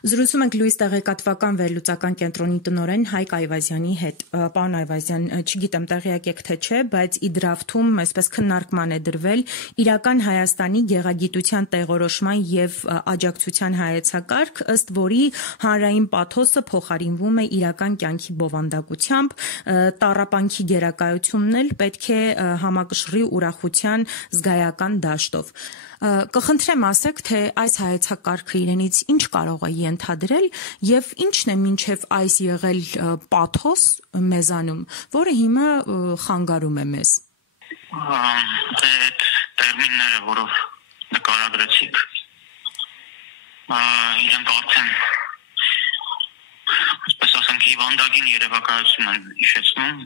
Զրուցում ենք Լույս տեղեկատվական վերլուծական կենտրոնի տնօրեն Հայկ Այվազյանի հետ։ Պարոն Այվազյան, չգիտեմ տեղյակ եք թե չէ, բայց իդրաֆթում այսպես քննարկման է դրվել իրական Հայաստանի գեղագիտության տեղորոշման եւ աջակցության հայեցակարգ, ըստ որի հանրային պաթոսը փոխարինվում է իրական կյանքի բովանդակությամբ, տառապանքի գերակայությունն էլ պետք է համակշռի ուրախության զգայական դաշտով։ Կխնդրեմ ասեք, թե այս հայեցակարգը իրենից ինչ կարող է ենթադրել եւ ինչն է մինչեւ այս եղել պաթոս մեզանում, որը հիմա խանգարում է մեզ։ Տերմինները, որով նկարագրեցիք, իրենք արդեն այսպես ասենք հիվանդագին երևակայություն են հիշեցնում,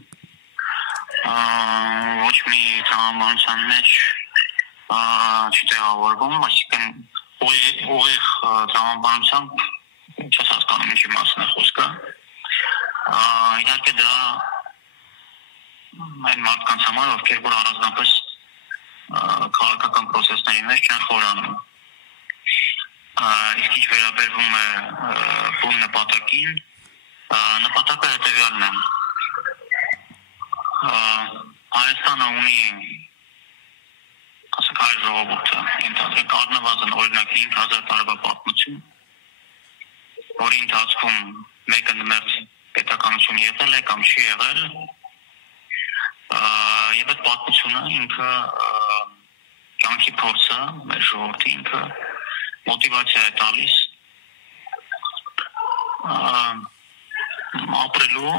ոչ մի տրամաբանության մեջ չի տեղավորվում, այսինքն ուղիղ տրամաբանությամբ չես հասկանում ինչի մասին է խոսքը։ Իհարկե դա այն մարդկանց համար, ովքեր որ առանձնապես քաղաքական պրոցեսների մեջ չեն խորանում։ Իսկ ինչ վերաբերվում է բուն նպատակին, նպատակը հետևյալն է։ Հայաստանը ունի ասենք հայ ժողովուրդը ընդհանրեն առնվազն օրինակ 5000 տարվա պատմություն, որի ընթացքում մեկը նմերձ պետականություն եղել է կամ չի եղել, եւ այդ պատմությունը ինքը կյանքի փորձը մեր ժողովրդի ինքը մոտիվացիա է տալիս ապրելու,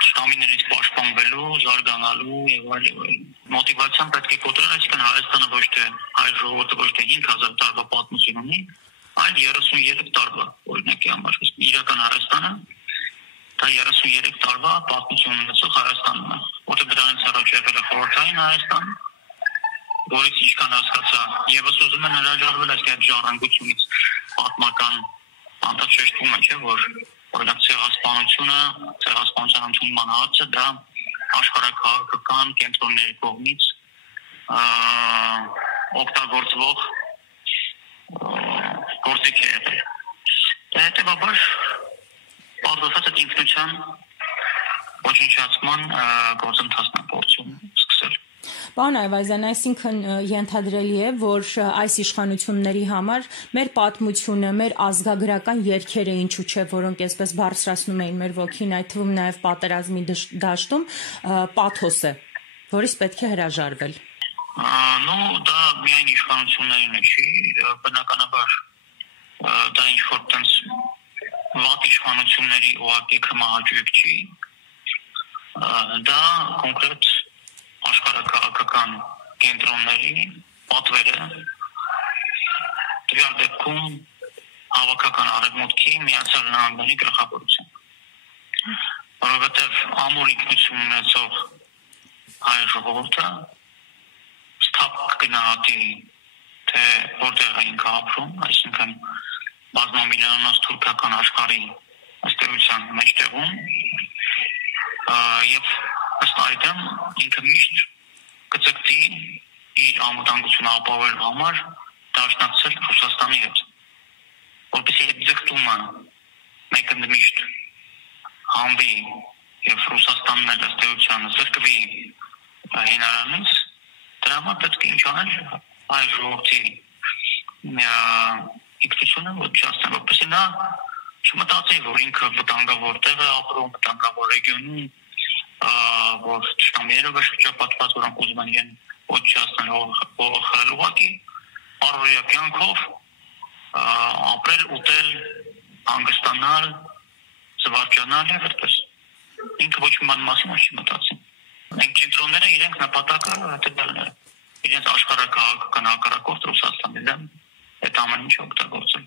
շտամիներից պաշտպանվելու, զարգանալու եւ այլն։ Մոտիվացիան պետք է կոտրել, այսինքն Հայաստանը ոչ թե հայ ժողովուրդը ոչ թե 5000 տարվա պատմություն ունի, այլ 33 տարվա օրինակի համար։ Իրական Հայաստանը դա 33 տարվա պատմություն ունեցող Հայաստանն է, որը դրանից առաջ եղել է խորհրդային Հայաստան, որից ինչքան հասկացա, եւս ուզում են հրաժարվել այս ժառանգությունից պատմական անդրադառնալը, չէ՞ որ օրինակ ցեղասպանության ընդունման հարցը դա աշխարհաքաղաքական կենտրոնների կողմից օգտագործվող գործիք է եղել։ Հետևաբար պարզապես այդ ինքնության ոչնչացման գործընթացն է փորձում սկսել։ Պարոն Այվազյան, այսինքն ենթադրելի է, որ այս իշխանությունների համար մեր պատմությունը, մեր ազգագրական երգերը ինչու չէ, որոնք այսպես բարձրացնում էին մեր ոգին, այդ թվում նաև պատերազմի դաշտում, պաթոս է, որից պետք է հրաժարվել։ Դա միայն իշխանություններին չի, բնականաբար դա ինչ-որ տենց վատ իշխանությունների ուղղակի կմահաճույք չի, դա կոնկրետ աշխարհաքաղաքական կենտրոնների պատվերը տվյալ դեպքում հավաքական արևմուտքի Միացյալ Նահանգների գլխավորությամբ, որովհետև ամուր ինքնություն ունեցող հայ ժողովուրդը ստապ կգնահատի, թե որտեղ է ինքը ապրում, այսինքն բազմամիլիոնոց թուրքական աշխարհի ըստ էության մեջտեղում, եւ ըստ այդմ ինքը միշտ կձգտի իր անվտանգությունը ապահովելու համար դաշնակցել Ռուսաստանի հետ, որպեսզի այդ ձգտումը մեկը միշտ հանվի եւ Ռուսաստանն էլ ըստ էության զրկվի հենարանից, դրա համար պետք է ինչ անել հայ ժողովրդի ինքնությունը ոչնչացնել, որպեսզի նա չմտածի, որ ինքը վտանգավոր տեղ է ապրում, վտանգավոր ռեգիոնում, որ ճշտամիներով է շրջապատված, որոնք ուզում են իրեն ոչնչացնել, խլել ուղղակի առօրյա կյանքով ապրել, ուտել, հանգստանալ, զվարճանալ եւ այդպես։ Ինքը ոչ մի բան մասին չի մտածում։ Այն կենտրոնները իրենք նպատակը հետևելն է։ Իրենց աշխարհաքաղաքական հակառակորդ Ռուսաստանի դեմ այդ ամեն ինչը օգտագործել։